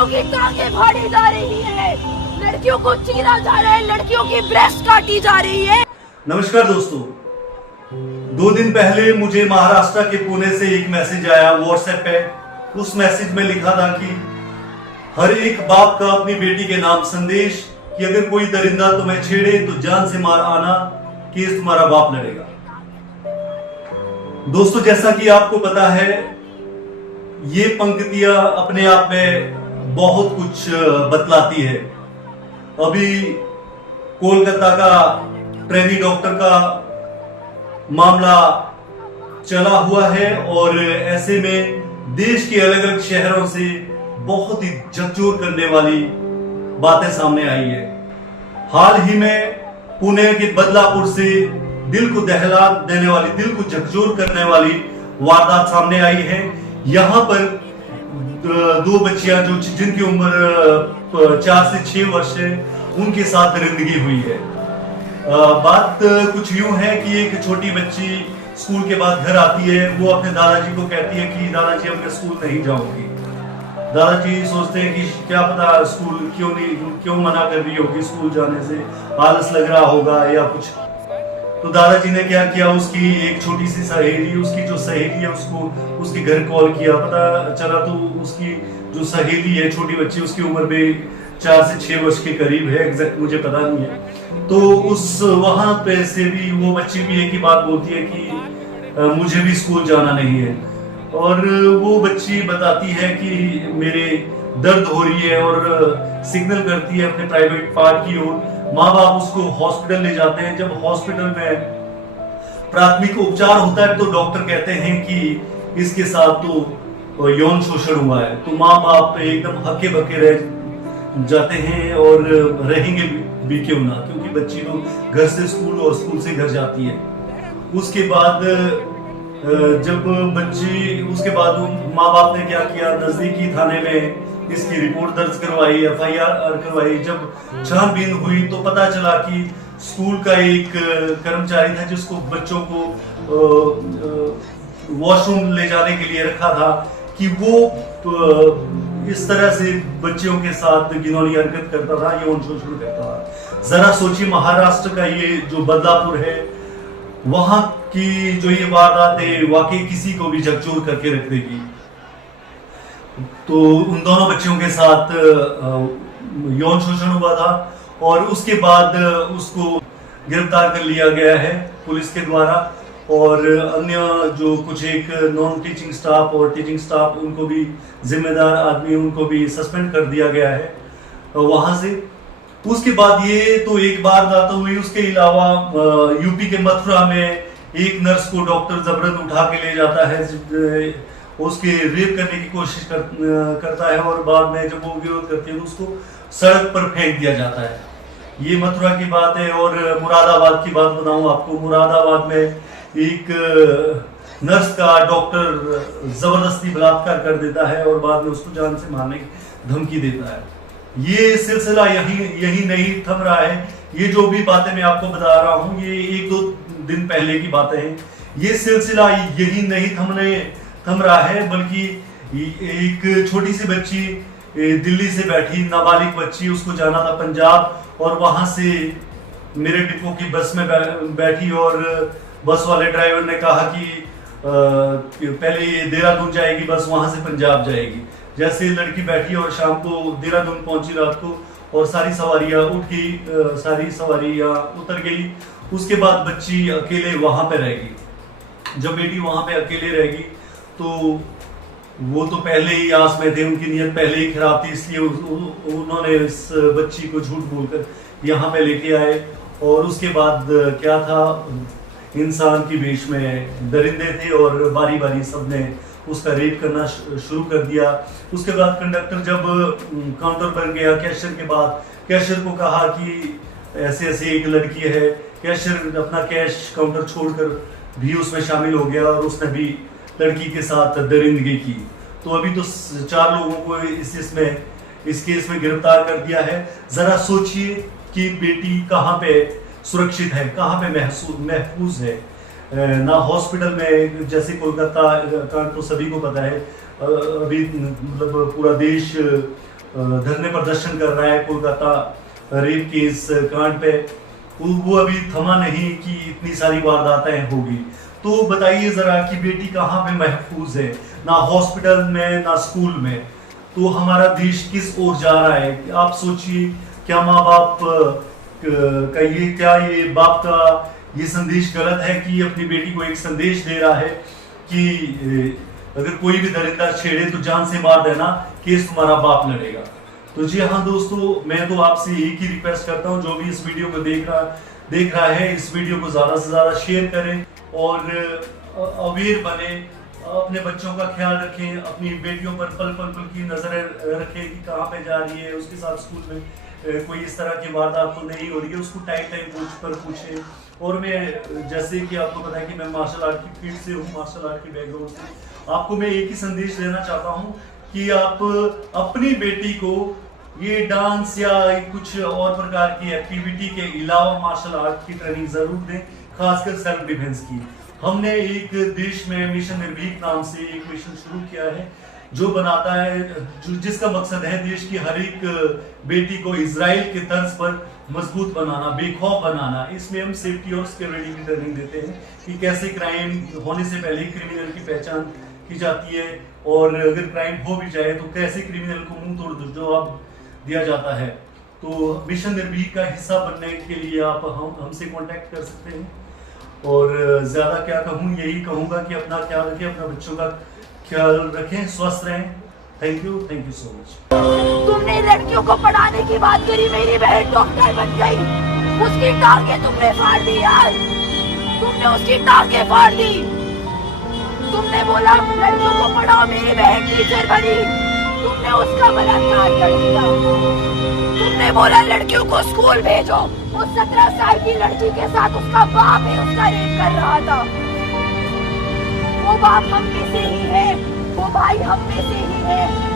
लड़कियों की टांगें फाड़ी जा रही है, लड़कियों को चीरा जा रहा है, लड़कियों की ब्रेस्ट काटी जा रही है। नमस्कार दोस्तों, 2 दिन पहले मुझे महाराष्ट्र के पुणे से एक मैसेज आया व्हाट्सएप पे। उस मैसेज में लिखा था कि हर एक बाप का अपनी बेटी के नाम संदेश कि अगर कोई दरिंदा तुम्हें छेड़े तो जान से मार आना, केस तुम्हारा बाप लड़ेगा। दोस्तों, जैसा कि आपको पता है, ये पंक्तियां अपने आप में बहुत कुछ बतलाती है। अभी कोलकाता का ट्रेनी डॉक्टर का मामला चला हुआ है और ऐसे में देश के अलग अलग शहरों से बहुत ही झकझोर करने वाली बातें सामने आई है। हाल ही में पुणे के बदलापुर से दिल को दहला देने वाली, दिल को झकझोर करने वाली वारदात सामने आई है। यहाँ पर 2 बच्चियां जिनकी उम्र 4 से 6 वर्ष है, उनके साथ दरिंदगी हुई है। बात कुछ यूं है कि एक छोटी बच्ची स्कूल के बाद घर आती है। वो अपने दादाजी को कहती है कि दादाजी अब मैं स्कूल नहीं जाऊंगी। दादाजी सोचते हैं कि क्या पता स्कूल क्यों मना कर रही होगी, स्कूल जाने से आलस लग रहा होगा या कुछ। तो दादाजी ने क्या किया, उसकी एक छोटी सी सहेली, उसकी जो सहेली है उसको उसके घर कॉल किया। पता चला तो उसकी जो सहेली है, छोटी बच्ची, उसकी उम्र भी 4 से 6 वर्ष के करीब है, एग्जैक्ट मुझे पता नहीं है। तो उस वहां पे से भी वो बच्ची भी एक ही बात बोलती है कि मुझे भी स्कूल जाना नहीं है। और वो बच्ची बताती है कि मेरे दर्द हो रही है और सिग्नल करती है अपने प्राइवेट पार्ट की ओर। माँ बाप उसको हॉस्पिटल ले जाते हैं। जब हॉस्पिटल में प्राथमिक उपचार होता है तो डॉक्टर कहते हैं कि इसके साथ तो यौन शोषण हुआ है। तो माँ बाप एकदम हके बके रह जाते हैं और रहेंगे भी क्यों ना, क्योंकि बच्ची तो घर से स्कूल और स्कूल से घर जाती है। उसके बाद उसके बाद माँ बाप ने क्या किया, नजदीकी थाने में इसकी रिपोर्ट दर्ज करवाई, FIR करवाई। जब छानबीन हुई तो पता चला कि स्कूल का एक कर्मचारी था जिसको बच्चों को वॉशरूम ले जाने के लिए रखा था, कि वो इस तरह से बच्चियों के साथ घिनौनी हरकत करता था, यौन शोषण करता था। जरा सोचिए, महाराष्ट्र का ये जो बदलापुर है, वहां की जो ये वारदात है वाकई किसी को भी झकझोर करके रख देगी। तो उन दोनों बच्चियों के साथ यौन शोषण हुआ था और उसके बाद उसको गिरफ्तार कर लिया गया है पुलिस के द्वारा। और अन्य जो कुछ एक नॉन टीचिंग स्टाफ और टीचिंग स्टाफ, उनको भी, जिम्मेदार आदमी, उनको भी सस्पेंड कर दिया गया है वहां से। उसके बाद ये तो एक वारदात हुई। उसके अलावा यूपी के मथुरा में एक नर्स को डॉक्टर जबरन उठा के ले जाता है, उसके रेप करने की कोशिश करता है और बाद में जब वो विरोध करती है तो उसको सड़क पर फेंक दिया जाता है। ये मथुरा की बात है। और मुरादाबाद की बात बताऊं आपको, मुरादाबाद में एक नर्स का डॉक्टर जबरदस्ती बलात्कार कर देता है और बाद में उसको जान से मारने की धमकी देता है। ये सिलसिला यही नहीं थम रहा है। ये जो भी बातें मैं आपको बता रहा हूँ, ये 1-2 दिन पहले की बातें हैं। ये सिलसिला यही नहीं थम रहा है, बल्कि एक छोटी सी बच्ची दिल्ली से बैठी, नाबालिग बच्ची, उसको जाना था पंजाब और वहां से मेरे डिपो की बस में बैठी और बस वाले ड्राइवर ने कहा कि पहले ये देहरादून जाएगी बस, वहां से पंजाब जाएगी। जैसे लड़की बैठी और शाम को देहरादून पहुंची रात को, और सारी सवारियां उठ गई, सारी सवारियां उतर गई। उसके बाद बच्ची अकेले वहां पे रहेगी। जब बेटी वहां पे अकेले रहेगी तो वो तो पहले ही आस में थे, उनकी नीयत पहले ही खराब थी, इसलिए उन्होंने इस बच्ची को झूठ बोलकर यहाँ पे लेके आए। और उसके बाद क्या था, इंसान की वेश में दरिंदे थे और बारी बारी सबने उसका रेप करना शुरू कर दिया। उसके बाद कंडक्टर जब काउंटर पर गया, कैशियर के बाद कैशियर को कहा कि ऐसे ऐसे एक लड़की है। कैशियर अपना कैश काउंटर छोड़कर भी उसमें शामिल हो गया और उसने भी लड़की के साथ दरिंदगी की। तो अभी तो 4 लोगों को इस केस में गिरफ्तार कर दिया है। जरा सोचिए कि बेटी कहाँ पे सुरक्षित है, कहाँ पे महफूज है। ना हॉस्पिटल में, जैसे कोलकाता का तो सभी को पता है, अभी मतलब पूरा देश धरने प्रदर्शन कर रहा है कोलकाता रेप के इस कांड पे, वो अभी थमा नहीं कि इतनी सारी वारदातें होगी। तो बताइए जरा कि बेटी कहाँ पे महफूज है, ना हॉस्पिटल में ना स्कूल में। तो हमारा देश किस ओर जा रहा है, आप सोचिए। क्या माँ बाप ये बाप का ये संदेश गलत है कि अपनी बेटी को एक संदेश दे रहा है कि अगर कोई भी दरिंदा छेड़े तो जान से मार देना, केस तुम्हारा बाप लड़ेगा। तो जी हाँ दोस्तों, मैं तो आपसे एक ही रिक्वेस्ट करता हूँ, जो भी इस वीडियो को देख रहा है, इस वीडियो को ज्यादा से ज्यादा शेयर करें और अवेयर बने, अपने बच्चों का ख्याल रखें, अपनी बेटियों पर पल पल की नजर रखें कि कहाँ पे जा रही है, उसके साथ स्कूल में कोई इस तरह की वारदात तो नहीं हो रही है, उसको टाइम पर पूछें। और मैं जैसे कि आपको पता है कि मैं मार्शल आर्ट की फील्ड से हूँ, मार्शल आर्ट की बैकग्राउंड से, आपको मैं एक ही संदेश देना चाहता हूँ कि आप अपनी बेटी को ये डांस या कुछ और प्रकार की एक्टिविटी के अलावा मार्शल आर्ट की ट्रेनिंग जरूर दें, खासकर सेल्फ डिफेंस की। हमने एक देश में मिशन निर्भीक नाम से एक मिशन शुरू किया है, जो बनाता है जिसका मकसद है देश की हर एक बेटी को इजराइल के तर्ज पर मजबूत बनाना, बेखौफ बनाना। इसमें हम सेफ्टी और सिक्योरिटी की ट्रेनिंग देते हैं कि कैसे क्राइम होने से पहले क्रिमिनल की पहचान की जाती है, और अगर क्राइम हो भी जाए तो कैसे क्रिमिनल को मुंह तोड़ जवाब दिया जाता है। तो मिशन निर्भीक का हिस्सा बनने के लिए आप हमसे कांटेक्ट कर सकते हैं। और ज्यादा क्या कहूँ, यही कहूँगा कि अपना ख्याल रखें, अपना बच्चों का ख्याल रखें, स्वस्थ रहें। Thank you so much. तुमने लड़कियों को पढ़ाने की बात करी, मेरी बहन डॉक्टर बन गई, उसकी टांगे तुमने फाड़ दी यार, तुमने उसकी टांगे फाड़ दी। तुमने बोला लड़कियों को पढ़ाओ, मेरी बहन टीचर बनी, तुमने उसका बलात्कार कर दिया। तुमने बोला लड़कियों को स्कूल भेजो, उस 17 साल की लड़की के साथ उसका बाप है, उसका रेप कर रहा था। वो बाप हम में से ही है, वो भाई हम में से ही है।